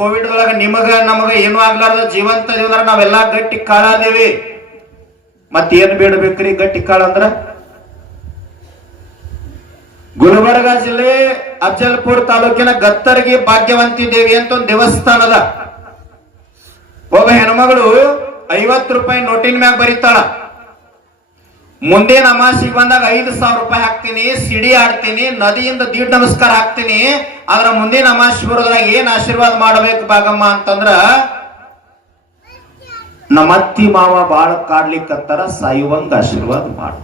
Covid ಒಳಗ ನಿಮಗ ನಮಗ ಏನು ಆಗ್ಲಾರ್ದ ಜೀವಂತ ಜೀವನ ನಾವೆಲ್ಲಾ ಗಟ್ಟಿ ಕಾಳಾದೇವಿ. ಮತ್ತೇನ್ ಬೇಡಬೇಕ್ರಿ ಗಟ್ಟಿ ಕಾಳ ಅಂದ್ರ? ಗುಲ್ಬರ್ಗ ಜಿಲ್ಲೆ ಅಫಜಲ್ಪುರ್ ತಾಲೂಕಿನ ಗತ್ತರ್ಗಿ ಭಾಗ್ಯವಂತಿ ದೇವಿ ಅಂತ ಒಂದು ದೇವಸ್ಥಾನ ಅದ. ಒಬ್ಬ ಹೆಣ್ಮಗಳು 50 ರೂಪಾಯಿ ನೋಟಿನ ಮ್ಯಾಗ ಬರೀತಾಳ, ಮುಂದಿನ ಅಮಾಸಿಗೆ ಬಂದಾಗ 5,000 ರೂಪಾಯಿ ಹಾಕ್ತೀನಿ, ಸಿಡಿ ಆಡ್ತೀನಿ, ನದಿಯಿಂದ ದೀಡ್ ನಮಸ್ಕಾರ ಹಾಕ್ತೀನಿ, ಆದ್ರ ಮುಂದಿನ ಅಮಾಸಿ ಬರೋದ್ರಾಗ ಏನ್ ಆಶೀರ್ವಾದ ಮಾಡ್ಬೇಕು ಭಾಗಮ್ಮ ಅಂತಂದ್ರ ನಮ್ಮ ಅತ್ತಿ ಮಾವ ಬಾಳ ಕಾಡ್ಲಿಕ್ಕತ್ತಾರ, ಸಾಯುವಂಗ ಆಶೀರ್ವಾದ ಮಾಡು.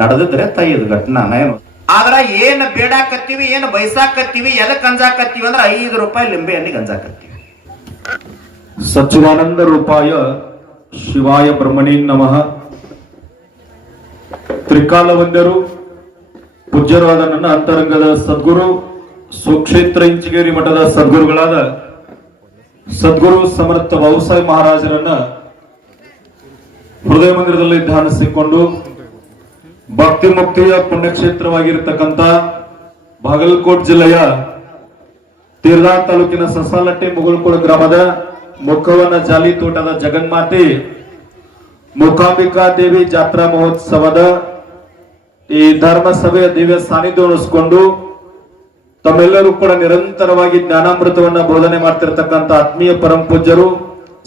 ನಡೆದಿದ್ರೆ ತೈದು ಘಟನಾ ಏನು. ಆದ್ರ ಏನ್ ಬೇಡಾಕತ್ತೀವಿ, ಏನ್ ಬಯಸಾಕತ್ತೀವಿ, ಎದಕ್ ಅಂಜಾಕತ್ತೀವಿ ಅಂದ್ರೆ 5 ರೂಪಾಯಿ ಲಿಂಬೆ ಹಣ್ಣಿಗೆ ಅಂಜಾಕತ್ತೀವಿ. ಸಚ್ಚಿದಾನಂದ ರೂಪಾಯ ಶಿವಾಯ ಬ್ರಹ್ಮಣೇ ನಮಃ. ತ್ರಿಕಾಲ ವಂದ್ಯರು ಪೂಜ್ಯರಾದ ನನ್ನ ಅಂತರಂಗದ ಸದ್ಗುರು ಸುಕ್ಷೇತ್ರ ಇಂಚಿಗೇರಿ ಮಠದ ಸದ್ಗುರುಗಳಾದ ಸದ್ಗುರು ಸಮರ್ಥ ಬಾಬುಸಾಹೇಬ್ ಮಹಾರಾಜರನ್ನ ಹೃದಯ ಮಂದಿರದಲ್ಲಿ ಧ್ಯಾನಿಸಿಕೊಂಡು ಭಕ್ತಿ ಮುಕ್ತಿಯ ಪುಣ್ಯಕ್ಷೇತ್ರವಾಗಿರತಕ್ಕಂತ ಬಾಗಲಕೋಟ್ ಜಿಲ್ಲೆಯ ತೀರ್ದಾ ತಾಲೂಕಿನ ಸಸಾಲಟ್ಟಿ ಮುಗುಳ್ಕೋಳ ಗ್ರಾಮದ ಮುಖವನ ಜಾಲಿ ತೋಟದ ಜಗನ್ಮಾತೆ ಮೂಕಾಂಬಿಕಾ ದೇವಿ ಜಾತ್ರಾ ಮಹೋತ್ಸವದ ಈ ಧರ್ಮಸಭೆಯ ದಿವ್ಯ ಸಾನ್ನಿಧ್ಯ ಉಳಿಸಿಕೊಂಡು ತಮ್ಮೆಲ್ಲರೂ ಕೂಡ ನಿರಂತರವಾಗಿ ಜ್ಞಾನಾಮೃತವನ್ನ ಬೋಧನೆ ಮಾಡ್ತಿರ್ತಕ್ಕಂಥ ಆತ್ಮೀಯ ಪರಂ ಪೂಜ್ಯರು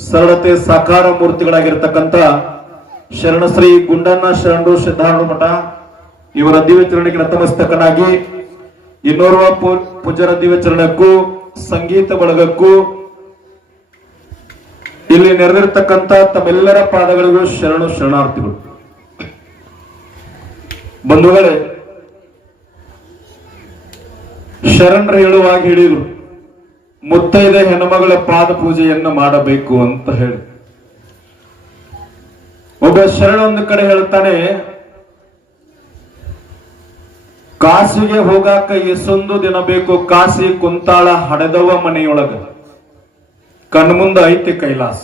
ಸರಳತೆ ಸಾಕಾರ ಮೂರ್ತಿಗಳಾಗಿರ್ತಕ್ಕಂಥ ಶರಣಶ್ರೀ ಗುಂಡಣ್ಣ ಶರಣರು ಸಿದ್ಧಾರೂಢ ಮಠ ಇವರ ದಿವ್ಯ ಚರಣಕ್ಕೆ ನತಮಸ್ತಕನಾಗಿ ಇನ್ನೋರ್ವ ಪೂಜ್ಯರ ದಿವ್ಯ ಚರಣಕ್ಕೂ ಸಂಗೀತ ಬಳಗಕ್ಕೂ ಇಲ್ಲಿ ನೆರೆದಿರ್ತಕ್ಕಂಥ ತಮ್ಮೆಲ್ಲರ ಪಾದಗಳಿಗೂ ಶರಣು ಶರಣಾರ್ಥಿಗಳು. ಬಂಧುಗಳೇ, ಶರಣರು ಹೇಳುವಾಗ ಹೇಳಿದ್ರು ಮುತ್ತೈದೆ ಹೆಣ್ಮಗಳ ಪಾದ ಪೂಜೆಯನ್ನು ಮಾಡಬೇಕು ಅಂತ ಹೇಳಿ. ಒಬ್ಬ ಶರಣ ಒಂದು ಕಡೆ ಹೇಳ್ತಾನೆ, ಕಾಸಿಗೆ ಹೋಗಾಕ ಎಷ್ಟೊಂದು ದಿನ ಬೇಕು, ಕಾಸಿ ಕುಂತಾಳ ಹಡೆದವ ಮನೆಯೊಳಗ, ಕಣ್ಮುಂದ ಐತಿ ಕೈಲಾಸ.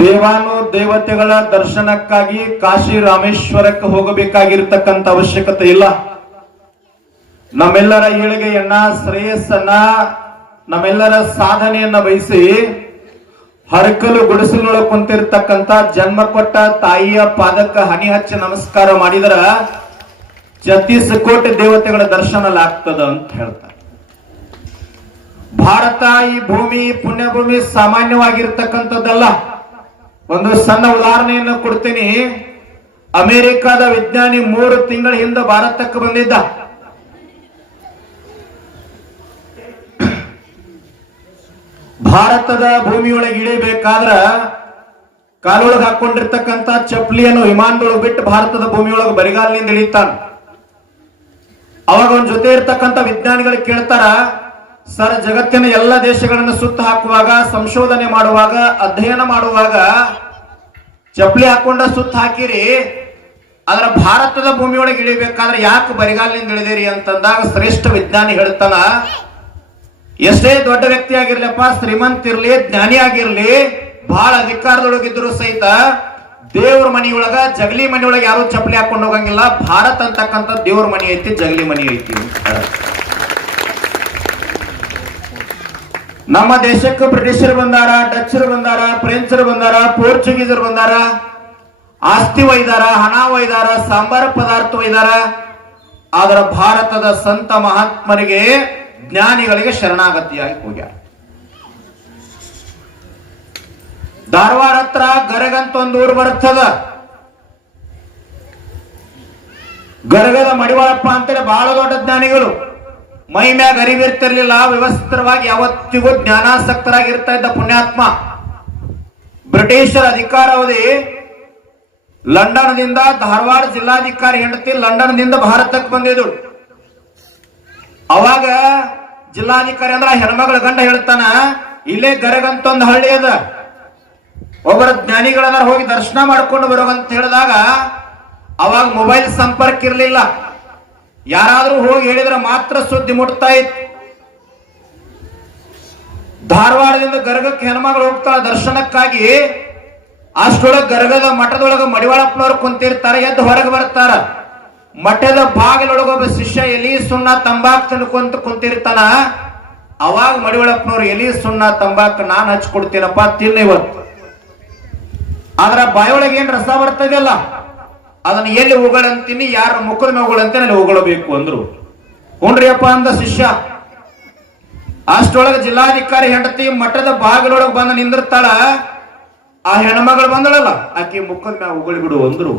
ದೇವಾನು ದೇವತೆಗಳ ದರ್ಶನಕ್ಕಾಗಿ ಕಾಶಿ ರಾಮೇಶ್ವರಕ್ಕೆ ಹೋಗಬೇಕಾಗಿರ್ತಕ್ಕಂಥ ಅವಶ್ಯಕತೆ ಇಲ್ಲ. ನಮ್ಮೆಲ್ಲರ ಏಳಿಗೆಯನ್ನ, ಶ್ರೇಯಸ್ಸನ್ನ, ನಮ್ಮೆಲ್ಲರ ಸಾಧನೆಯನ್ನ ಬಯಸಿ ಹರಕಲು ಗುಡಿಸಲೊಳಗೆ ಕುಂತಿರ್ತಕ್ಕಂಥ ಜನ್ಮ ಕೊಟ್ಟ ತಾಯಿಯ ಪಾದಕ್ಕೆ ಹನಿ ಹಚ್ಚಿ ನಮಸ್ಕಾರ ಮಾಡಿದ್ರ 36 ಕೋಟಿ ದೇವತೆಗಳ ದರ್ಶನ ಆಗ್ತದ ಅಂತ ಹೇಳ್ತಾರೆ. ಭಾರತ ಈ ಭೂಮಿ ಪುಣ್ಯಭೂಮಿ ಸಾಮಾನ್ಯವಾಗಿರ್ತಕ್ಕಂಥದ್ದಲ್ಲ. ಒಂದು ಸಣ್ಣ ಉದಾಹರಣೆಯನ್ನು ಕೊಡ್ತೀನಿ. ಅಮೆರಿಕದ ವಿಜ್ಞಾನಿ 3 ತಿಂಗಳ ಹಿಂದೆ ಭಾರತಕ್ಕೆ ಬಂದಿದ್ದ. ಭಾರತದ ಭೂಮಿಯೊಳಗೆ ಇಳಿಬೇಕಾದ್ರ ಕಾಲೊಳಗೆ ಹಾಕೊಂಡಿರ್ತಕ್ಕಂಥ ಚಪ್ಪಲಿಯನ್ನು ವಿಮಾನದೊಳಗೆ ಬಿಟ್ಟು ಭಾರತದ ಭೂಮಿಯೊಳಗೆ ಬರಿಗಾಲಿನಿಂದ ಇಳಿತಾನ. ಅವಾಗ ಅವನ ಜೊತೆ ಇರ್ತಕ್ಕಂಥ ವಿಜ್ಞಾನಿಗಳು ಕೇಳ್ತಾರ, ಸರ್, ಜಗತ್ತಿನ ಎಲ್ಲ ದೇಶಗಳನ್ನು ಸುತ್ತ ಹಾಕುವಾಗ, ಸಂಶೋಧನೆ ಮಾಡುವಾಗ, ಅಧ್ಯಯನ ಮಾಡುವಾಗ ಚಪ್ಪಲಿ ಹಾಕೊಂಡ ಸುತ್ತ ಹಾಕಿರಿ, ಅದರ ಭಾರತದ ಭೂಮಿಯೊಳಗೆ ಇಳಿಬೇಕಾದ್ರೆ ಯಾಕೆ ಬರಿಗಾಲಿನಿಂದ ಇಳಿದಿರಿ ಅಂತಂದಾಗ ಶ್ರೇಷ್ಠ ವಿಜ್ಞಾನಿ ಹೇಳ್ತಾನ, ಎಷ್ಟೇ ದೊಡ್ಡ ವ್ಯಕ್ತಿ ಆಗಿರ್ಲಪ್ಪ, ಶ್ರೀಮಂತ ಇರ್ಲಿ, ಜ್ಞಾನಿ ಆಗಿರ್ಲಿ, ಬಹಳ ಅಧಿಕಾರದೊಳಗಿದ್ರು ಸಹಿತ ದೇವ್ರ ಮನೆಯೊಳಗ, ಜಗಲಿ ಮನೆಯೊಳಗೆ ಯಾರು ಚಪ್ಪಲಿ ಹಾಕೊಂಡು ಹೋಗಂಗಿಲ್ಲ. ಭಾರತ ಅಂತಕ್ಕಂಥ ದೇವ್ರ ಮನೆ ಐತಿ, ಜಗಲಿ ಮನೆ ಐತಿ. ನಮ್ಮ ದೇಶಕ್ಕೆ ಬ್ರಿಟಿಷರು ಬಂದಾರ, ಡಚ್ಚರು ಬಂದಾರ, ಫ್ರೆಂಚರು ಬಂದಾರ, ಪೋರ್ಚುಗೀಸರು ಬಂದಾರ, ಆಸ್ತಿ ಒಯ್ದಾರ, ಹಣ ಒಯ್ದಾರ, ಸಾಂಬಾರ ಪದಾರ್ಥ ಒಯ್ದಾರ. ಆದ್ರ ಭಾರತದ ಸಂತ ಮಹಾತ್ಮರಿಗೆ, ಜ್ಞಾನಿಗಳಿಗೆ ಶರಣಾಗತಿಯಾಗಿ ಹೋಗ್ಯಾರ. ಧಾರವಾಡ ಹತ್ರ ಗರಗಂತ ಒಂದು ಊರು ಬರ್ತದ. ಗರಗದ ಮಡಿವಾಳಪ್ಪ ಅಂತೇಳಿ ಬಹಳ ದೊಡ್ಡ ಜ್ಞಾನಿಗಳು. ಮೈ ಮ್ಯಾಗ ಅರಿವಿರ್ತಿರ್ಲಿಲ್ಲ, ವ್ಯವಸ್ಥಿತವಾಗಿ ಯಾವತ್ತಿಗೂ ಜ್ಞಾನಾಸಕ್ತರಾಗಿರ್ತಾ ಇದ್ದ ಪುಣ್ಯಾತ್ಮ. ಬ್ರಿಟಿಷರ ಅಧಿಕಾರಾವಧಿ ಲಂಡನ್ದಿಂದ ಧಾರವಾಡ ಜಿಲ್ಲಾಧಿಕಾರಿ ಹೆಂಡತಿ ಲಂಡನ್ದಿಂದ ಭಾರತಕ್ಕೆ ಬಂದಿದ್ರು. ಅವಾಗ ಜಿಲ್ಲಾಧಿಕಾರಿ ಅಂದ್ರ ಹೆಣ್ಮಗಳ ಗಂಡ ಹೇಳ್ತಾನ, ಇಲ್ಲೇ ಗರಗಂತ ಒಂದು ಹಳ್ಳಿ ಅದ, ಒಬ್ಬರ ಜ್ಞಾನಿಗಳನ್ನ ಹೋಗಿ ದರ್ಶನ ಮಾಡ್ಕೊಂಡು ಬರೋಗಂತ ಹೇಳಿದಾಗ ಅವಾಗ ಮೊಬೈಲ್ ಸಂಪರ್ಕ ಇರಲಿಲ್ಲ. ಯಾರಾದ್ರೂ ಹೋಗಿ ಹೇಳಿದ್ರೆ ಮಾತ್ರ ಸುದ್ದಿ ಮುಟ್ತಾ ಇತ್ತು. ಧಾರವಾಡದಿಂದ ಗರಗಕ್ಕೆ ಹೆಣ್ಮಗಳು ಹೋಗ್ತಾಳ ದರ್ಶನಕ್ಕಾಗಿ. ಅಷ್ಟೊಳಗೆ ಗರಗದ ಮಠದೊಳಗೆ ಮಡಿವಾಳಪ್ಪನವ್ರು ಕುಂತಿರ್ತಾರೆ. ಎದ್ದು ಹೊರಗೆ ಬರ್ತಾರ. ಮಠದ ಬಾಗಿಲೊಳಗೊಬ್ಬ ಶಿಷ್ಯ ಎಲಿ ಸುಣ್ಣ ತಂಬಾಕ್ ತಿನ್ಕೊಂತ ಕುಂತಿರ್ತಾನ. ಅವಾಗ ಮಡಿವಳಪ್ಪನವ್ರು ಎಲಿ ಸುಣ್ಣ ತಂಬಾಕ್ ನಾನ್ ಹಚ್ಕೊಡ್ತೀನಪ್ಪ ತಿನ್ನ ಇವತ್ತು. ಆದ್ರ ಬಾಯೊಳಗೆ ಏನ್ ರಸ ಬರ್ತದಲ್ಲ ಅದನ್ನ ಎಲ್ಲಿ ಉಗಳಂತೀನಿ, ಯಾರ ಮುಖದ ಮೇಲೆ ಉಗಳಂತೀನಿ ಅಲ್ಲಿ ಉಗಳಬೇಕು ಅಂದ್ರು. ಹುಣ್ರಿ ಅಪ್ಪ ಅಂದ ಶಿಷ್ಯ. ಅಷ್ಟೊಳಗ ಜಿಲ್ಲಾಧಿಕಾರಿ ಹೆಂಡತಿ ಮಠದ ಬಾಗಿಲೊಳಗೆ ಬಂದು ನಿಂದಿರ್ತಾಳ. ಆ ಹೆಣ್ಮಗಳು ಬಂದಳಲ್ಲ ಆಕಿ ಮುಖದ ಮ್ಯಾಗ ಉಗುಳಿ ಬಿಡು ಅಂದ್ರು.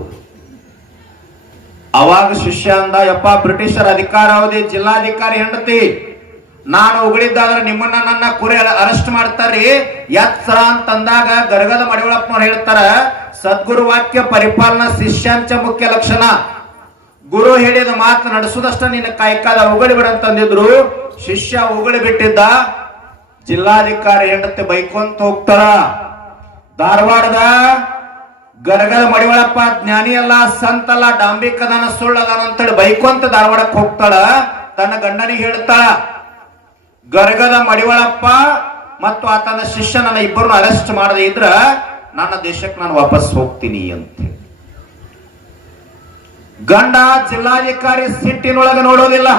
ಅವಾಗ ಶಿಷ್ಯ ಅಂದ, ಯಪ್ಪ ಬ್ರಿಟಿಷರ ಅಧಿಕಾರ ಅವಧಿ ಜಿಲ್ಲಾಧಿಕಾರಿ ಹೆಂಡತಿ, ನಾನು ಉಗುಳಿದ್ದಾದ್ರೆ ನಿಮ್ಮನ್ನ ನನ್ನ ಕುರಿ ಅರೆಸ್ಟ್ ಮಾಡ್ತಾರ್ರಿ ಎತ್ತರ ಅಂತಂದಾಗ ಗರಗದ ಮಡಿವಳಪ್ಪನವ್ರು ಹೇಳ್ತಾರ, ಸದ್ಗುರು ವಾಕ್ಯ ಪರಿಪಾಲನಾ ಶಿಷ್ಯಾಂಚ ಮುಖ್ಯ ಲಕ್ಷಣ. ಗುರು ಹೇಳಿದ ಮಾತು ನಡೆಸುದಷ್ಟ ನಿನ್ನ ಕಾಯ್ಕಾದ ಉಗುಳಿ ಬಿಡಂತಂದಿದ್ರು. ಶಿಷ್ಯ ಉಗುಳಿ ಬಿಟ್ಟಿದ್ದ. ಜಿಲ್ಲಾಧಿಕಾರಿ ಹೆಂಡತಿ ಬೈಕೊಂತ ಹೋಗ್ತಾರ. ಧಾರವಾಡದ ಗರಗದ ಮಡಿವಳಪ್ಪ ಜ್ಞಾನಿ ಅಲ್ಲ, ಸಂತಲ್ಲ, ಡಾಂಬಿಕದಾನ, ಸುಳ್ಳದಾನ ಅಂತೇಳಿ ಬೈಕೊಂತ ಧಾರವಾಡಕ್ಕೆ ಹೋಗ್ತಾಳ. ತನ್ನ ಗಂಡನಿಗೆ ಹೇಳ್ತಾಳ, ಗರಗದ ಮಡಿವಳಪ್ಪ ಮತ್ತು ಆತನ ಶಿಷ್ಯ ನನ್ನ ಇಬ್ಬರನ್ನು ಅರೆಸ್ಟ್ ಮಾಡದೆ ಇದ್ರ ನನ್ನ ದೇಶಕ್ಕೆ ನಾನು ವಾಪಸ್ ಹೋಗ್ತೀನಿ ಅಂತ. ಗಂಡ ಜಿಲ್ಲಾಧಿಕಾರಿ ಸಿಟ್ಟಿನೊಳಗೆ ನೋಡೋದಿಲ್ಲ,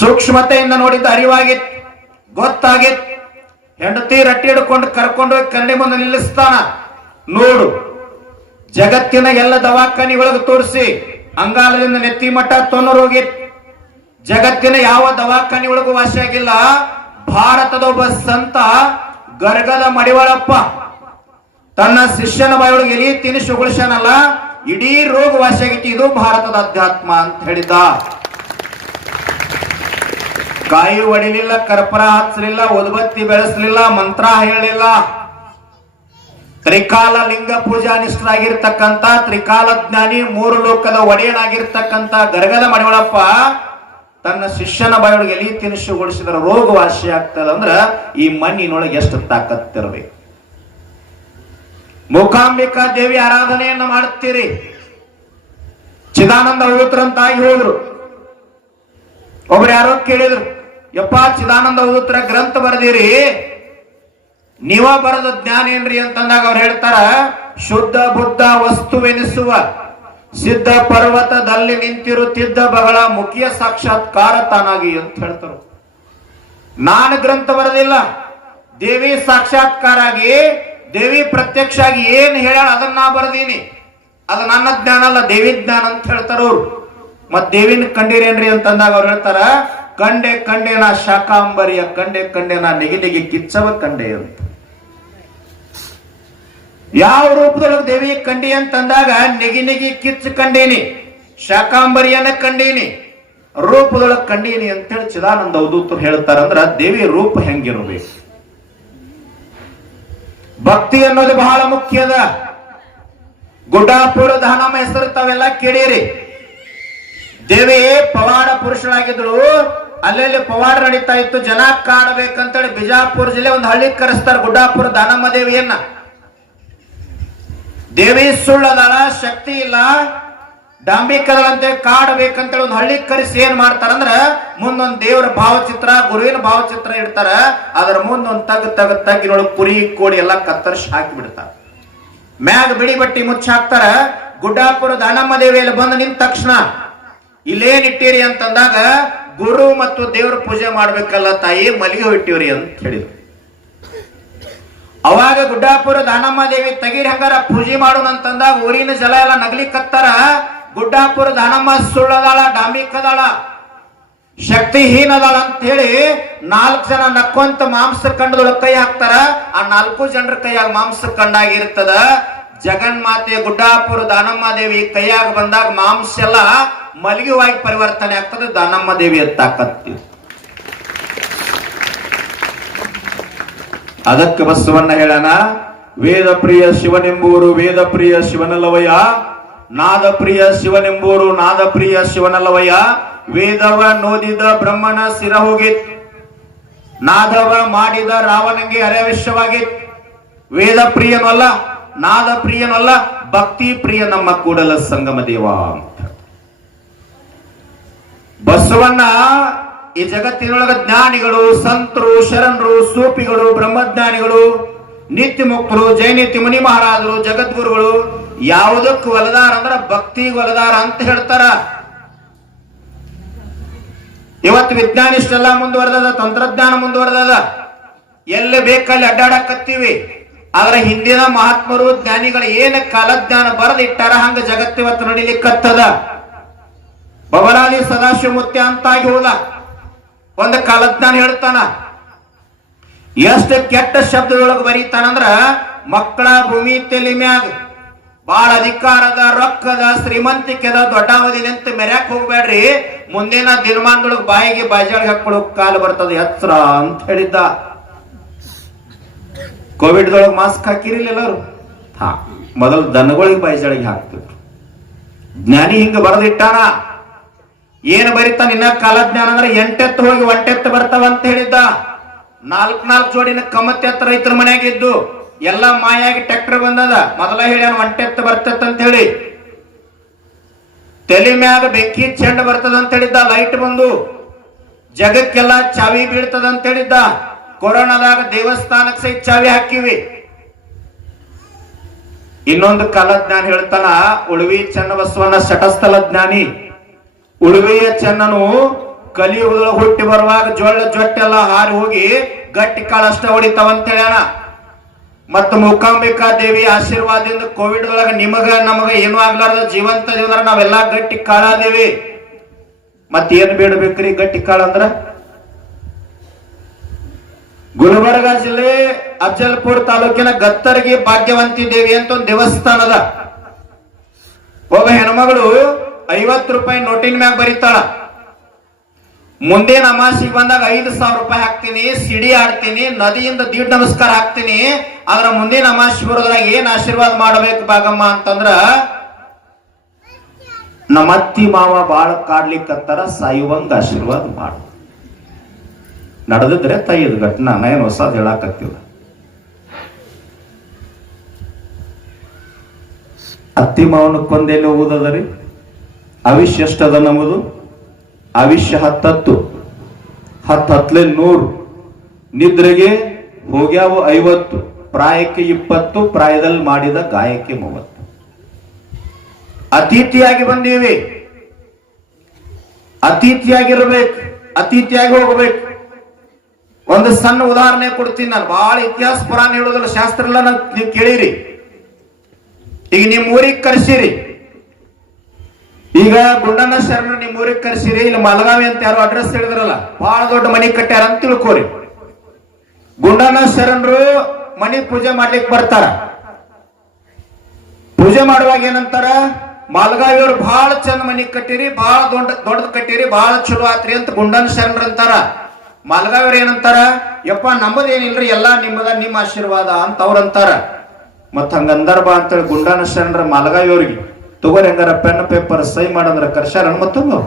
ಸೂಕ್ಷ್ಮತೆಯಿಂದ ನೋಡಿದ್ದ ಅರಿವಾಗಿತ್ತು, ಗೊತ್ತಾಗಿತ್ತು. ಹೆಂಡತಿ ರಟ್ಟಿ ಹಿಡ್ಕೊಂಡು ಕರ್ಕೊಂಡು ಕನ್ನಡಿ ಮುಂದೆ ನಿಲ್ಲಿಸ್ತಾನ. ನೋಡು, ಜಗತ್ತಿನ ಎಲ್ಲ ದವಾಖಾನಿಗಳಿಗೆ ತೋರಿಸಿ ಅಂಗಾಲದಿಂದ ನೆತ್ತಿ ಮಟ್ಟ ತೊನ್ನರೋಗಿತ್ತು. ಜಗತ್ತಿನ ಯಾವ ದವಾಖಾನಿ ಒಳಗೂ ವಾಸಿಯಾಗಿಲ್ಲ. ಭಾರತದ ಒಬ್ಬ ಸಂತ ಗರಗದ ಮಡಿವಾಳಪ್ಪ ತನ್ನ ಶಿಷ್ಯನ ಬಾಯೊಳಗೆ ಎಲಿ ತಿನಿಸಿ ಉಗುಳಿಸನಲ್ಲ, ಇಡೀ ರೋಗ ವಾಸಿಯಾಗಿತ್ತು. ಇದು ಭಾರತದ ಅಧ್ಯಾತ್ಮ ಅಂತ ಹೇಳಿದ. ಕಾಯಿ ಹೊಡಿಲಿಲ್ಲ, ಕರ್ಪೂರ ಹಚ್ಚಲಿಲ್ಲ, ಉದ್ಬತ್ತಿ ಬೆಳೆಸಲಿಲ್ಲ, ಮಂತ್ರ ಹೇಳಲಿಲ್ಲ. ತ್ರಿಕಾಲ ಲಿಂಗ ಪೂಜಾ ನಿಷ್ಠರಾಗಿರ್ತಕ್ಕಂಥ ತ್ರಿಕಾಲ ಜ್ಞಾನಿ, ಮೂರು ಲೋಕದ ಒಡೆಯನಾಗಿರ್ತಕ್ಕಂಥ ಗರಗದ ಮಡಿವಾಳಪ್ಪ ತನ್ನ ಶಿಷ್ಯನ ಬಾಯೊಳಗೆ ಎಲಿ ತಿನಿಸುಗೊಳಿಸಿದ್ರೆ ರೋಗ ವಾಸಿ ಆಗ್ತದ ಅಂದ್ರ ಈ ಮಣ್ಣಿನೊಳಗೆ ಎಷ್ಟು ತಾಕತ್ತಿರಬೇಕು. ಮೂಕಾಂಬಿಕಾ ದೇವಿ ಆರಾಧನೆಯನ್ನ ಮಾಡುತ್ತೀರಿ. ಚಿದಾನಂದ ಅವಧೂತರಂತಾಗಿ ಹೋದ್ರು. ಒಬ್ರು ಯಾರೋ ಕೇಳಿದ್ರು, ಯಪ್ಪ ಚಿದಾನಂದ ಅವಧೂತರ ಗ್ರಂಥ ಬರೆದಿರಿ, ನೀವ ಬರೆದ ಜ್ಞಾನ ಏನ್ರಿ ಅಂತಂದಾಗ ಅವ್ರು ಹೇಳ್ತಾರ, ಶುದ್ಧ ಬುದ್ಧ ವಸ್ತುವೆನಿಸುವ ಸಿದ್ಧ ಪರ್ವತದಲ್ಲಿ ನಿಂತಿರುತ್ತಿದ್ದ ಬಹಳ ಮುಖ್ಯ ಸಾಕ್ಷಾತ್ಕಾರ ತಾನಾಗಿ ಅಂತ ಹೇಳ್ತಾರೆ. ನಾನು ಗ್ರಂಥ ಬರೆದಿಲ್ಲ, ದೇವಿ ಸಾಕ್ಷಾತ್ಕಾರ ಆಗಿ ದೇವಿ ಪ್ರತ್ಯಕ್ಷ ಆಗಿ ಏನ್ ಹೇಳ ಅದನ್ನ ನಾ ಬರೆದೀನಿ. ಅದು ನನ್ನ ಜ್ಞಾನ ಅಲ್ಲ, ದೇವಿ ಜ್ಞಾನ ಅಂತ ಹೇಳ್ತಾರ ಅವ್ರು. ಮತ್ ದೇವಿನ ಕಂಡೀರೇನ್ರಿ ಅಂತಂದಾಗ ಅವ್ರು ಹೇಳ್ತಾರ, ಕಂಡೆ ಕಂಡೆ ನಾ ಶಾಕಾಂಬರಿಯ ಕಂಡೆ ಕಂಡೆ ನಾ ನೆಗಿ ಕಿಚ್ಚವ ಕಂಡೆ ಅಂತ. ಯಾವ ರೂಪದೊಳಗೆ ದೇವಿ ಕಂಡಿ ಅಂತಂದಾಗ ನೆಗಿ ಕಿಚ್ಚು ಕಂಡೀನಿ, ಶಾಕಾಂಬರಿಯನ್ನ ಕಂಡೀನಿ, ರೂಪದೊಳಗೆ ಕಂಡೀನಿ ಅಂತೇಳಿ ಚಿದಾನಂದ ಅವಧೂತರು ಹೇಳ್ತಾರಂದ್ರ ದೇವಿ ರೂಪ ಹೆಂಗಿರ್ಬೇಕು. ಭಕ್ತಿ ಅನ್ನೋದು ಬಹಳ ಮುಖ್ಯದ. ಗುಡ್ಡಾಪುರ ದಾನಮ್ಮ ಹೆಸರು ತಾವೆಲ್ಲ ಕೇಳಿರಿ. ದೇವಿ ಪವಾಡ ಪುರುಷಳಾಗಿದ್ದಳು. ಅಲ್ಲೆಲ್ಲಿ ಪವಾಡ ನಡೀತಾ ಇತ್ತು, ಜನ ಕಾಡಬೇಕಂತೇಳಿ ಬಿಜಾಪುರ ಜಿಲ್ಲೆ ಒಂದು ಹಳ್ಳಿ ಕರೆಸ್ತಾರೆ ಗುಡ್ಡಾಪುರ ದಾನಮ್ಮ ದೇವಿಯನ್ನ. ದೇವಿ ಸುಳ್ಳದಾಳ, ಶಕ್ತಿ ಇಲ್ಲ, ಡಾಂಬಿಕದಳಂತೆ ಕಾಡಬೇಕಂತೇಳಿ ಒಂದು ಹಳ್ಳಿ ಕರೆಸಿ ಏನ್ ಮಾಡ್ತಾರಂದ್ರ ಮುಂದೊಂದು ದೇವರ ಭಾವಚಿತ್ರ, ಗುರುವಿನ ಭಾವಚಿತ್ರ ಇಡ್ತಾರ. ಅದರ ಮುಂದೊಂದು ತಗ್ಗಿನೊಳಗೆ ಕುರಿ ಕೋಡಿ ಎಲ್ಲ ಕತ್ತರಿಸಿ ಹಾಕಿ ಬಿಡ್ತಾರ. ಮ್ಯಾಗ ಬಿಡಿ ಬಟ್ಟಿ ಮುಚ್ಚ ಹಾಕ್ತಾರ. ಗುಡ್ಡಾಪುರ ದಾನಮ್ಮ ದೇವಿಯಲ್ಲಿ ಬಂದು ನಿಂತ ತಕ್ಷಣ ಇಲ್ಲೇನ್ ಇಟ್ಟಿರಿ ಅಂತಂದಾಗ ಗುರು ಮತ್ತು ದೇವ್ರ ಪೂಜೆ ಮಾಡ್ಬೇಕಲ್ಲ ತಾಯಿ, ಮಲಿಗೆ ಇಟ್ಟಿವ್ರಿ ಅಂತ ಹೇಳಿದ್ರು. ಅವಾಗ ಗುಡ್ಡಾಪುರ ದಾನಮ್ಮ ದೇವಿ ತಗಿರಿ ಹಂಗಾರ ಪೂಜೆ ಮಾಡೋಣ ಅಂತಂದಾಗ ಊರಿನ ಜಲ ಎಲ್ಲ ನಗ್ಲಿಕ್ಕತ್ತಾರ. ಗುಡ್ಡಾಪುರ ದಾನಮ್ಮ ಸುಳ್ಳದಾಳ, ಡಾಂಬಿಕದಾಳ, ಶಕ್ತಿಹೀನದಾಳ ಅಂತ ಹೇಳಿ 4 ಜನ ನಕ್ಕೊಂತ ಮಾಂಸ ಕಂಡದೊಳಗೆ ಕೈ ಹಾಕ್ತಾರ. ಆ 4 ಜನರ ಕೈಯಾಗ ಮಾಂಸ ಕಂಡಾಗಿರ್ತದ. ಜಗನ್ಮಾತೆ ಗುಡ್ಡಾಪುರ ದಾನಮ್ಮ ದೇವಿ ಕೈಯಾಗ ಬಂದಾಗ ಮಾಂಸ ಎಲ್ಲ ಮಲಗಿವಾಗಿ ಪರಿವರ್ತನೆ ಆಗ್ತದೆ. ದಾನಮ್ಮ ದೇವಿ ತಾಕತ್ತಿ. ಅದಕ್ಕೆ ಬಸವಣ್ಣ ಹೇಳೋಣ, ವೇದ ಪ್ರಿಯ ಶಿವನೆಂಬೂರು ವೇದ ಪ್ರಿಯ ಶಿವನಲ್ಲವಯ್ಯ, ನಾದ ಪ್ರಿಯ ಶಿವನೆಂಬೂರು ನಾದ ಪ್ರಿಯ ಶಿವನಲ್ಲವಯ್ಯ. ವೇದವ ನೋದಿದ ಬ್ರಹ್ಮನ ಸಿರ ಹೋಗಿತ್, ನಾದವ ಮಾಡಿದ ರಾವಣಂಗೆ ಅರೆವಿಶ್ವವಾಗಿತ್. ವೇದ ಪ್ರಿಯನಲ್ಲ, ನಾದ ಪ್ರಿಯನಲ್ಲ, ಭಕ್ತಿ ಪ್ರಿಯ ನಮ್ಮ ಕೂಡಲ ಸಂಗಮ ದೇವ ಅಂತ ಬಸವಣ್ಣ. ಈ ಜಗತ್ತಿನೊಳಗ ಜ್ಞಾನಿಗಳು, ಸಂತರು, ಶರಣರು, ಸೂಪಿಗಳು, ಬ್ರಹ್ಮಜ್ಞಾನಿಗಳು, ನಿತ್ಯ ಮುಕ್ತರು, ಜೈನಿತ್ಯ ಮುನಿ ಮಹಾರಾಜರು, ಜಗದ್ಗುರುಗಳು ಯಾವುದಕ್ಕೆ ಒಲದಾರ ಅಂದ್ರ ಭಕ್ತಿಗೆ ಒಲದಾರ ಅಂತ ಹೇಳ್ತಾರ. ಇವತ್ತು ವಿಜ್ಞಾನ ಇಷ್ಟೆಲ್ಲ ಮುಂದುವರೆದದ, ತಂತ್ರಜ್ಞಾನ ಮುಂದುವರೆದದ, ಎಲ್ಲಿ ಬೇಕಲ್ಲಿ ಅಡ್ಡಾಡಕತ್ತೀವಿ. ಆದ್ರೆ ಹಿಂದಿನ ಮಹಾತ್ಮರು ಜ್ಞಾನಿಗಳು ಏನ ಕಾಲಜ್ಞಾನ ಬರೆದು ಇಟ್ಟಾರ ಹಂಗ ಜಗತ್ತಿವತ್ತು ನಡಿಲಿಕ್ಕತ್ತದ. ಬಬಲಾದಿ ಸದಾಶಿವ ಮುತ್ಯ ಅಂತಾಗಿ ಹೋದ ಒಂದು ಕಾಲಜ್ಞಾನ ಹೇಳ್ತಾನ. ಎಷ್ಟು ಕೆಟ್ಟ ಶಬ್ದದೊಳಗೆ ಬರೀತಾನಂದ್ರ ಮಕ್ಕಳ ಭೂಮಿ ತಲೆ ಮ್ಯಾಗ ಬಾಳ ಅಧಿಕಾರದ ರೊಕ್ಕದ ಶ್ರೀಮಂತಿಕೆದ ದೊಡ್ಡಾವಧಿ ನಿಂತ ಮೆರ್ಯಾಕ್ ಹೋಗ್ಬೇಡ್ರಿ, ಮುಂದಿನ ದಿನಮಾನದೊಳಗೆ ಬಾಯಿಗೆ ಬಾಜಾಳಿಗೆ ಹಾಕೊಳ್ಳೋಕ್ ಕಾಲ ಬರ್ತದ ಎಚ್ಚರ ಅಂತ ಹೇಳಿದ್ದ. ಕೋವಿಡ್ದೊಳಗೆ ಮಾಸ್ಕ್ ಹಾಕಿರಿಲ್ಲ ಎಲ್ಲರೂ? ಮೊದಲು ದನಗಳಿಗೆ ಬಾಯಿಜಾಳಿಗೆ ಹಾಕ್ತಿದ್ರು. ಜ್ಞಾನಿ ಹಿಂಗ ಬರೆದಿಟ್ಟಾನ. ಏನು ಬರೀತಾನ ಇನ್ನ ಕಾಲಜ್ಞಾನ ಅಂದ್ರೆ 8 ಎತ್ತು ಹೋಗಿ 1 ಎತ್ತು ಬರ್ತಾವ ಅಂತ ಹೇಳಿದ್ದ. 4 ಜೋಡಿನ ಕಮತ್ತೆ ಎತ್ತ ರೈತರ ಮನೆಯಾಗಿದ್ದು ಎಲ್ಲ ಮಾಯಾಗಿ ಟ್ರ್ಯಾಕ್ಟರ್ ಬಂದದ. ಮೊದಲ ಹೇಳಿ 1 ಎತ್ತು ಬರ್ತೈತ್ ಅಂತ ಹೇಳಿ, ತಲೆ ಮ್ಯಾಗ ಬೆಂಕಿ ಚೆಂಡ ಬರ್ತದ ಅಂತ ಹೇಳಿದ್ದ. ಲೈಟ್ ಬಂದು ಜಗಕ್ಕೆಲ್ಲ ಚಾವಿ ಬೀಳ್ತದ ಅಂತ ಹೇಳಿದ್ದ. ಕೊರೋನಾದಾಗ ದೇವಸ್ಥಾನಕ್ಕೆ ಸಹಿತ ಚಾವಿ ಹಾಕಿವಿ. ಇನ್ನೊಂದು ಕಾಲಜ್ಞಾನ ಹೇಳ್ತಾನ, ಉಳುವಿ ಚನ್ನಬಸವಣ್ಣ ಶಟಸ್ಥಲ ಜ್ಞಾನಿ. ಉಳುವಿಯ ಚೆನ್ನನು ಕಲಿಯುಗದೊಳಗೆ ಹುಟ್ಟಿ ಬರುವಾಗ ಜೊಟ್ಟೆಲ್ಲ ಹಾರಿ ಹೋಗಿ ಗಟ್ಟಿ ಕಾಳಷ್ಟ ಹೊಡಿತಾವಂತ ಹೇಳ್ಯಾನ. ಮತ್ತು ಮೂಕಾಂಬಿಕಾ ದೇವಿ ಆಶೀರ್ವಾದದಿಂದ ಕೋವಿಡ್ ಒಳಗ ನಮಗ ಏನು ಆಗ್ಲಾರ್ದ ಜೀವಂತ ದೇವ್ರ ನಾವೆಲ್ಲಾ ಗಟ್ಟಿ ಕಾಳಾದೇವಿ. ಮತ್ತೇನು ಬೇಡಬೇಕ್ರಿ ಗಟ್ಟಿ ಕಾಳ ಅಂದ್ರ? ಗುಲ್ಬರ್ಗ ಜಿಲ್ಲೆ ಅಫಜಲ್ಪುರ್ ತಾಲೂಕಿನ ಗತ್ತರ್ಗಿ ಭಾಗ್ಯವಂತಿ ದೇವಿ ಅಂತ ಒಂದು ದೇವಸ್ಥಾನ ಅದ. ಒಬ್ಬ ಹೆಣ್ಮಗಳು 50 ರೂಪಾಯಿ ನೋಟಿನ ಮ್ಯಾಗ ಬರೀತಾಳ, ಮುಂದಿನ ಅಮಾಸಿಗೆ ಬಂದಾಗ 5,000 ರೂಪಾಯಿ ಹಾಕ್ತೀನಿ, ಸಿಡಿ ಆಡ್ತೀನಿ, ನದಿಯಿಂದ ದೀಡ್ ನಮಸ್ಕಾರ ಹಾಕ್ತೀನಿ, ಆದ್ರ ಮುಂದಿನ ಅಮಾಸಿ ಬರೋದ್ರಾಗ ಏನ್ ಆಶೀರ್ವಾದ ಮಾಡಬೇಕು ಭಾಗಮ್ಮ ಅಂತಂದ್ರ, ನಮ್ಮ ಅತ್ತಿ ಮಾವ ಬಾಳ ಕಾಡ್ಲಿಕ್ಕತ್ತಾರ, ಸಾಯುವಂಗ ಆಶೀರ್ವಾದ ಮಾಡು. ನಡೆದಿದ್ರೆ ತಾಯಿದ ಘಟನಾ, ನಾ ಏನು ಹೊಸದ್ ಹೇಳಾಕತ್ತಿಲ್ಲ. ಅತ್ತಿ ಮಾವನ ಕೊಂದೆಲ್ಲಿ ಹೋಗುದರಿ? ಆವಿಷ್ಯ ಎಷ್ಟದ ನಮ್ಮದು? ಆವಿಷ್ಯ 10 10 100, ನಿದ್ರೆಗೆ ಹೋಗ್ಯಾವು 50, ಪ್ರಾಯಕ್ಕೆ 20, ಪ್ರಾಯದಲ್ಲಿ ಮಾಡಿದ ಗಾಯಕ್ಕೆ 30. ಅತಿಥಿಯಾಗಿ ಬಂದೀವಿ, ಅತಿಥಿಯಾಗಿರ್ಬೇಕು, ಅತಿಥಿಯಾಗಿ ಹೋಗ್ಬೇಕು. ಒಂದು ಸಣ್ಣ ಉದಾಹರಣೆ ಕೊಡ್ತೀನಿ ನಾನು. ಬಹಳ ಇತಿಹಾಸ ಪುರಾಣ ಹೇಳೋದಿಲ್ಲ, ಶಾಸ್ತ್ರ ಎಲ್ಲ ನೀವು ಕೇಳಿರಿ. ಈಗ ನಿಮ್ ಊರಿಗೆ ಕರ್ಸಿರಿ, ಈಗ ಗುಂಡಣ್ಣ ಶರಣರು ನಿಮ್ ಊರಿಗೆ ಕರ್ಸಿರಿ, ಇಲ್ಲಿ ಮಲಗಾವಿ ಅಂತ ಯಾರು ಅಡ್ರೆಸ್ ಹೇಳಿದ್ರಲ್ಲ, ಬಹಳ ದೊಡ್ಡ ಮನಿ ಕಟ್ಟ್ಯಾರ ಅಂತ ತಿಳ್ಕೋರಿ. ಗುಂಡಣ್ಣ ಶರಣರು ಮನಿ ಪೂಜೆ ಮಾಡ್ಲಿಕ್ಕೆ ಬರ್ತಾರ. ಪೂಜೆ ಮಾಡುವಾಗ ಏನಂತಾರ, ಮಲಗಾವಿಯವ್ರು ಬಹಳ ಚಂದ ಮನಿ ಕಟ್ಟಿರಿ, ಬಹಳ ದೊಡ್ಡದ್ ಕಟ್ಟಿರಿ, ಬಹಳ ಚಲೋ ಆತ್ರಿ ಅಂತ ಗುಂಡಣ್ಣ ಶರಣರು ಅಂತಾರ. ಮಲಗಾವಿಯವ್ರು ಏನಂತಾರ, ಯಪ್ಪ ನಮ್ಮದೇನಿಲ್ರಿ, ಎಲ್ಲಾ ನಿಮ್ಮದ, ನಿಮ್ಮ ಆಶೀರ್ವಾದ ಅಂತ ಅವ್ರಂತಾರ. ಮತ್ ಹಂಗಂದರ್ ಬಾ ಅಂತೇಳಿ ಗುಂಡಣ್ಣ ಶರಣರ ಮಲಗಾವಿಯವ್ರಿಗೆ ತಗೋರಿ ಹಂಗಾರ ಪೆನ್ ಪೇಪರ್ ಸೈ ಮಾಡಂದ್ರ ಕರ್ಶಾರ ಮತ್ತೊಂದು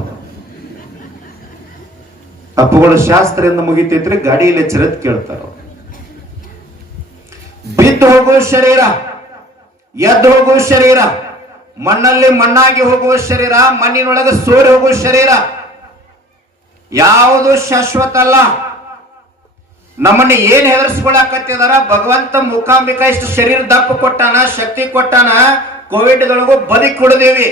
ಅಪ್ಪುಗಳು ಶಾಸ್ತ್ರದಿಂದ ಮುಗಿತೈತ್ರಿ, ಗಾಡಿಯಲ್ಲಿ ಎಚ್ಚರತ್ ಕೇಳ್ತಾರ. ಬಿದ್ದು ಹೋಗುವ ಶರೀರ, ಎದ್ದು ಹೋಗುವ ಶರೀರ, ಮಣ್ಣಲ್ಲಿ ಮಣ್ಣಾಗಿ ಹೋಗುವ ಶರೀರ, ಮಣ್ಣಿನೊಳಗೆ ಸೋರಿ ಹೋಗುವ ಶರೀರ, ಯಾವುದು ಶಾಶ್ವತ ಅಲ್ಲ. ನಮ್ಮನ್ನ ಏನ್ ಹೆದರ್ಸ್ಕೊಳಕತ್ತಿದಾರ, ಭಗವಂತ ಮೂಕಾಂಬಿಕಾ ಇಷ್ಟು ಶರೀರ ದಪ್ಪ ಕೊಟ್ಟಾನ, ಶಕ್ತಿ ಕೊಟ್ಟಾನ, ಕೋವಿಡ್ದೊಳಗೂ ಬದುಕಿ ಕೊಡದೇವಿ.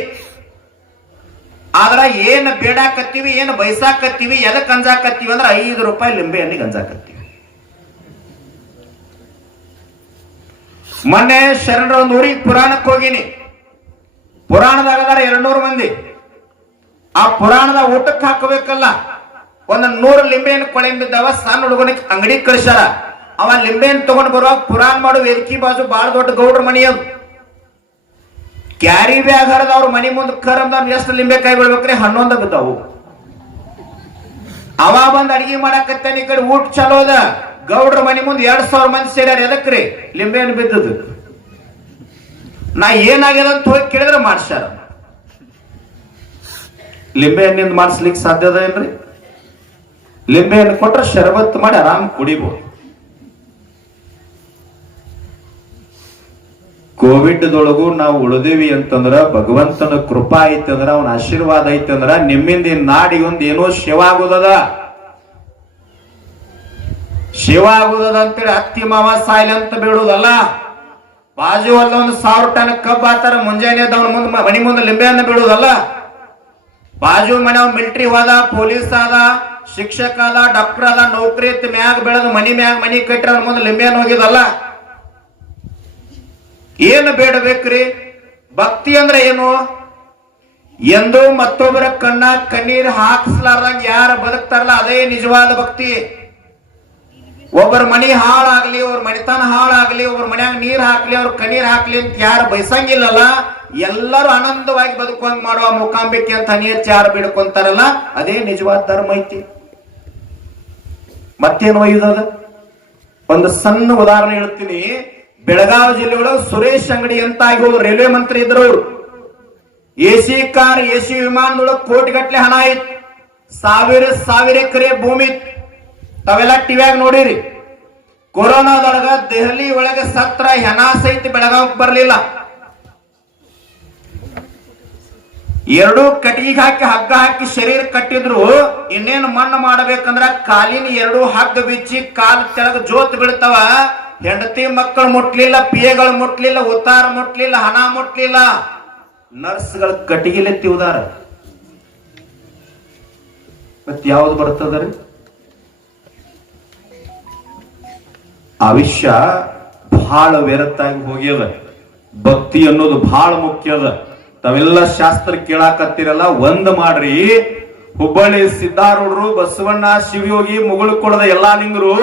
ಆದ್ರ ಏನ್ ಬೇಡಾಕತ್ತೀವಿ, ಏನ್ ಬಯಸಾಕತ್ತೀವಿ, ಎದಕ್ ಅಂಜಾಕತ್ತೀವಿ ಅಂದ್ರೆ 5 ರೂಪಾಯಿ ಲಿಂಬೆ ಹಣ್ಣಿಗೆ ಅಂಜಾಕತ್ತೀವಿ. ಮೊನ್ನೆ ಶರಣರ ಒಂದು ಊರಿಗೆ ಪುರಾಣಕ್ಕೆ ಹೋಗಿನಿ. ಪುರಾಣದಾಗದಾರ 200 ಮಂದಿ. ಆ ಪುರಾಣದ ಊಟಕ್ಕೆ ಹಾಕಬೇಕಲ್ಲ, ಒಂದ್ 100 ಲಿಂಬೆಹಣ್ಣು ಕೊಳೆ ಬಿದ್ದಾವ. ಸಣ್ಣ ಹುಡುಗನಿಗೆ ಅಂಗಡಿ ಕಳಿಸ್ಯಾರ. ಅವ ಲಿಂಬೆಹಣ್ಣು ತಗೊಂಡ್ ಬರುವಾಗ ಪುರಾಣ ಮಾಡೋ ವೇದಿಕೆ ಬಾಜು ಬಾಳ ದೊಡ್ಡ ಗೌಡ್ರ ಮನಿ ಅದು. ಕ್ಯಾರಿ ಬ್ಯಾಗ್ ಹರಿದ ಅವ್ರ ಮನಿ ಮುಂದೆ ಕರಮ್ದ ಎಷ್ಟು ಲಿಂಬೆಕಾಯಿ ಬಿಡ್ಬೇಕ್ರಿ, 11 ಬಿದ್ದಾವು. ಅವ ಬಂದ್ ಅಡಿಗೆ ಮಾಡಾಕತ್ತೇನೆ, ಈ ಕಡೆ ಊಟ ಚಲೋ ಅದ. ಗೌಡ್ರ ಮನಿ ಮುಂದೆ 2,000 ಮಂದಿ ಸೇರ್ಯಾರ. ಎದಕ್ರಿ? ಲಿಂಬೆಹಣ್ಣು ಬಿದ್ದದು. ನಾ ಏನಾಗ್ಯದ ಅಂತ ಹೋಗಿ ಕೇಳಿದ್ರೆ ಮಾಡ್ಸ್ಯಾರ. ಲಿಂಬೆಹಣ್ಣಿಂದ ಮಾಡಿಸ್ಲಿಕ್ಕೆ ಸಾಧ್ಯದ ಏನ್ರಿ? ಲಿಂಬೆಹಣ್ಣು ಕೊಟ್ರೆ ಶರಬತ್ ಮಾಡಿ ಆರಾಮ್ ಕುಡಿಬಹುದು. ಕೋವಿಡ್ದೊಳಗೂ ನಾವು ಉಳಿದೇವಿ ಅಂತಂದ್ರ ಭಗವಂತನ ಕೃಪಾ ಐತಂದ್ರ, ಅವನ ಆಶೀರ್ವಾದ ಐತಂದ್ರ ನಿಮ್ಮಿಂದ ನಾಡಿಗೆ ಒಂದ್ ಏನೋ ಸೇವಾ ಆಗುದದ, ಸೇವಾ ಆಗುದದ ಅಂತೇಳಿ ಅತ್ತಿ ಮಾವ ಸಾಯ್ಲಿ ಅಂತ ಬೇಡುದಲ್ಲ. ಬಾಜು ಅಲ್ಲ 1,000 ಟನ್ ಕಬ್ಬು ಆತರ ಮುಂಜಾನೆ ಎದ್ದವನ ಮುಂದೆ ಮನಿ ಮುಂದೆ ಲಿಂಬೆಯನ್ನು ಬಿಡುವುದಲ್ಲ. ಬಾಜು ಮನೆ ಮಿಲಿಟರಿ ಹೋದ, ಪೊಲೀಸ್ ಆದ, ಶಿಕ್ಷಕ ಆದ, ಡಾಕ್ಟರ್ ಆದ, ನೌಕರಿ ಎತ್ತಿ ಮ್ಯಾಗ ಬೆಳೆದ ಮ್ಯಾಗ ಮನಿ ಕಟ್ಟಿ ಅವ್ರ ಮುಂದೆ ಲಿಂಬೆಯನ್ನು ಹೋಗಿದಲ್ಲ. ಏನು ಬೇಡಬೇಕ್ರಿ? ಭಕ್ತಿ ಅಂದ್ರೆ ಏನು? ಎಂದು ಮತ್ತೊಬ್ಬರ ಕಣ್ಣೀರ್ ಹಾಕಿಸ್ಲಾರ್ದಂಗ ಯಾರು ಬದುಕ್ತಾರಲ್ಲ ಅದೇ ನಿಜವಾದ ಭಕ್ತಿ. ಒಬ್ಬರ ಮನಿ ಹಾಳಾಗ್ಲಿ, ಅವ್ರ ಮನಿತನ ಹಾಳಾಗ್ಲಿ, ಒಬ್ಬರ ಮನ್ಯಾಗ ನೀರ್ ಹಾಕ್ಲಿ, ಅವ್ರ ಕಣ್ಣೀರ್ ಹಾಕ್ಲಿ ಅಂತ ಯಾರು ಬಯಸಂಗಿಲ್ಲಲ್ಲ. ಎಲ್ಲರೂ ಆನಂದವಾಗಿ ಬದುಕುವಂಗ್ ಮಾಡುವ ಮೂಕಾಂಬಿಕೆ ಅಂತ ಹನಿ ಹಚ್ಚಿ ಯಾರು ಬಿಡ್ಕೊಂತಾರಲ್ಲ ಅದೇ ನಿಜವಾದ ಧರ್ಮ ಐತಿ. ಮತ್ತೇನು ಒಯ್ಯುದ? ಒಂದು ಸಣ್ಣ ಉದಾಹರಣೆ ಹೇಳ್ತೀನಿ. ಬೆಳಗಾವಿ ಜಿಲ್ಲೆ ಒಳಗೆ ಸುರೇಶ್ ಅಂಗಡಿ ಅಂತ ಆಗಿ ರೈಲ್ವೆ ಮಂತ್ರಿ ಇದ್ರು. ಅವರು ಎಸಿ ಕಾರ್, ಎಸಿ ವಿಮಾನದೊಳಗೆ ಕೋಟಿಗಟ್ಲೆ ಹಣ ಇತ್ತು, ಸಾವಿರ ಎಕರೆ ಭೂಮಿ. ತಾವೆಲ್ಲ ಟಿವಿಯಾಗ ನೋಡಿರಿ. ಕೊರೋನಾದೊಳಗ ದೆಹಲಿ ಒಳಗೆ ಸತ್ರ ಹೆಣ ಸಹಿತ ಬೆಳಗಾವಿಗೆ ಬರಲಿಲ್ಲ. 2 ಕಟ್ಟಿಗೆ ಹಾಕಿ ಹಗ್ಗ ಹಾಕಿ ಶರೀರ ಕಟ್ಟಿದ್ರು. ಇನ್ನೇನು ಮಣ್ಣು ಮಾಡಬೇಕಂದ್ರ ಕಾಲಿನ 2 ಹಗ್ಗ ಬಿಚ್ಚಿ ಕಾಲ್ ತೆಳಗ ಜೋತ್ ಬೀಳ್ತಾವ. ಹೆಂಡತಿ ಮಕ್ಕಳು ಮುಟ್ಲಿಲ್ಲ, ಪಿಯಗಳು ಮುಟ್ಲಿಲ್ಲ, ಉತ್ತಾರ ಮುಟ್ಲಿಲ್ಲ, ಹಣ ಮುಟ್ಲಿಲ್ಲ. ನರ್ಸ್ಗಳ ಕಟ್ಟಿಗೆಲೆತ್ತಿ ಉದಾರ. ಮತ್ ಯಾವ್ದು ಬರ್ತದ್ರಿ? ಆವಿಷ್ಯ ಬಹಳ ವ್ಯರ್ಥಾಗಿ ಹೋಗ್ಯದ. ಭಕ್ತಿ ಅನ್ನೋದು ಬಹಳ ಮುಖ್ಯದ. ತಾವೆಲ್ಲ ಶಾಸ್ತ್ರ ಕೇಳಾಕತ್ತಿರಲ್ಲ, ಒಂದ್ ಮಾಡ್ರಿ. ಹುಬ್ಬಳ್ಳಿ ಸಿದ್ದಾರೂಢರು, ಬಸವಣ್ಣ, ಶಿವಯೋಗಿ, ಮುಗುಳುಕೊಳದ ಎಲ್ಲಾ ಲಿಂಗರು,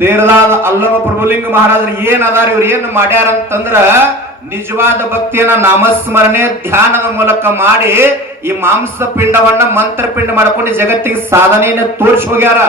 ತೇರದಾದ ಅಲ್ಲಮ ಪ್ರಭುಲಿಂಗ ಮಹಾರಾಜರು ಏನ್ ಅದಾರ, ಇವ್ರು ಏನ್ ಮಾಡ್ಯಾರ ಅಂತಂದ್ರ ನಿಜವಾದ ಭಕ್ತಿಯನ್ನ ನಾಮಸ್ಮರಣೆ ಧ್ಯಾನದ ಮೂಲಕ ಮಾಡಿ ಈ ಮಾಂಸ ಪಿಂಡವನ್ನ ಮಂತ್ರ ಪಿಂಡ ಮಾಡ್ಕೊಂಡು ಜಗತ್ತಿಗೆ ಸಾಧನೆಯನ್ನು ತೋರಿಸಿ ಹೋಗ್ಯಾರ.